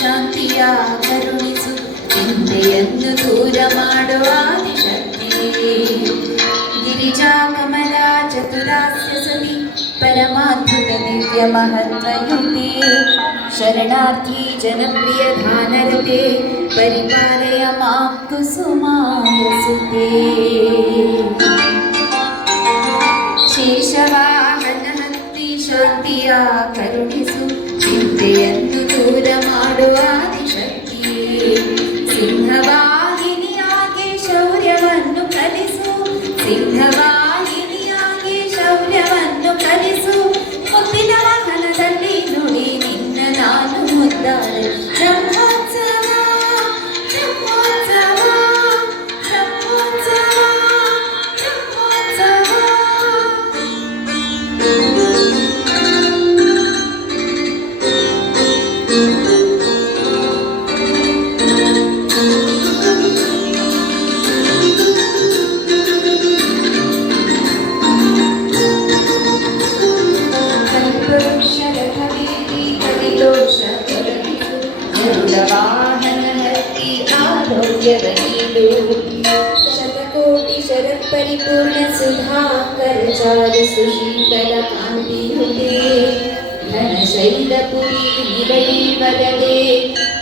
ಶಾಂತಿಯ ಕರುಣಿಸು, ಚಿಂತೆಯನ್ನು ದೂರ ಮಾಡುವ ಆದಿಶಕ್ತಿ. ಗಿರಿಜಾ ಕಮಲ ಚತುರಾಸ್ಯ ಸತಿ ಪರಮಾದ್ಭುತ ದಿವ್ಯ ಮಹತ್ವಯುತೆ, ಶರಣಾರ್ಥಿ ಜನಪ್ರಿಯ ಧಾನರತೆ ಪರಿಪಾಲಯ ಮಾಂ ಕುಸುಮಾಯ ಸುತೆ. ಶೇಷವಾಹನ ಹತ್ತಿ ಶಾಂತಿಯ ಕರುಣಿಸು, ಚಿಂತೆಯನ್ನು ದೂರ ಮಾಡುವ ಆದಿಶಕ್ತಿ. ಸಿಂಹವಾಹಿನಿಯಾಗಿ ಶೌರ್ಯವನ್ನು ಕಲಿಸು, ಸಿಂಹವಾಹಿನಿಯಾಗಿ ಶೌರ್ಯವನ್ನು ಕಲಿಸು. ಮುತ್ತಿನ ವಾಹನದಲ್ಲಿ ನುಡಿ ನಿನ್ನ ನಾನು ಮುದ್ದಾಳೆ. ಬ್ರಹ್ಮೋತ್ಸವ ಬ್ರಹ್ಮೋತ್ಸವ ಬ್ರಹ್ಮೋತ್ಸವ ಬ್ರಹ್ಮೋತ್ಸವ. ವಾಹನ ಹತ್ತಿ ಆರೋಗ್ಯವನೀಡು, ಶತಕೋಟಿ ಶರತ್ ಪರಿಪೂರ್ಣ ಸುಧಾಕರ ಚಾರು ಸುಶೀತಲ ಕಾಂತಿಯುತೆ. ಘನಶೈಲಪುರಿ ನಿಲಯಿ ವರದೆ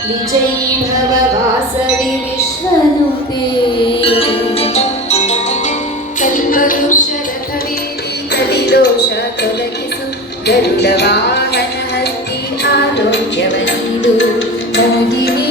ವಿಜಯೀ ಭವ ವಾಸವಿ ವಿಶ್ವನುತೆ. ಕಲ್ಪವೃಕ್ಷ ರಥವೇದಿ ಕಲಿದೋಷ ತೊಲಗಿಸು, ಗರುಡ ವಾಹನ ಹತ್ತಿ ಆರೋಗ್ಯವನೀಡು. ಮೋಹಿನಿ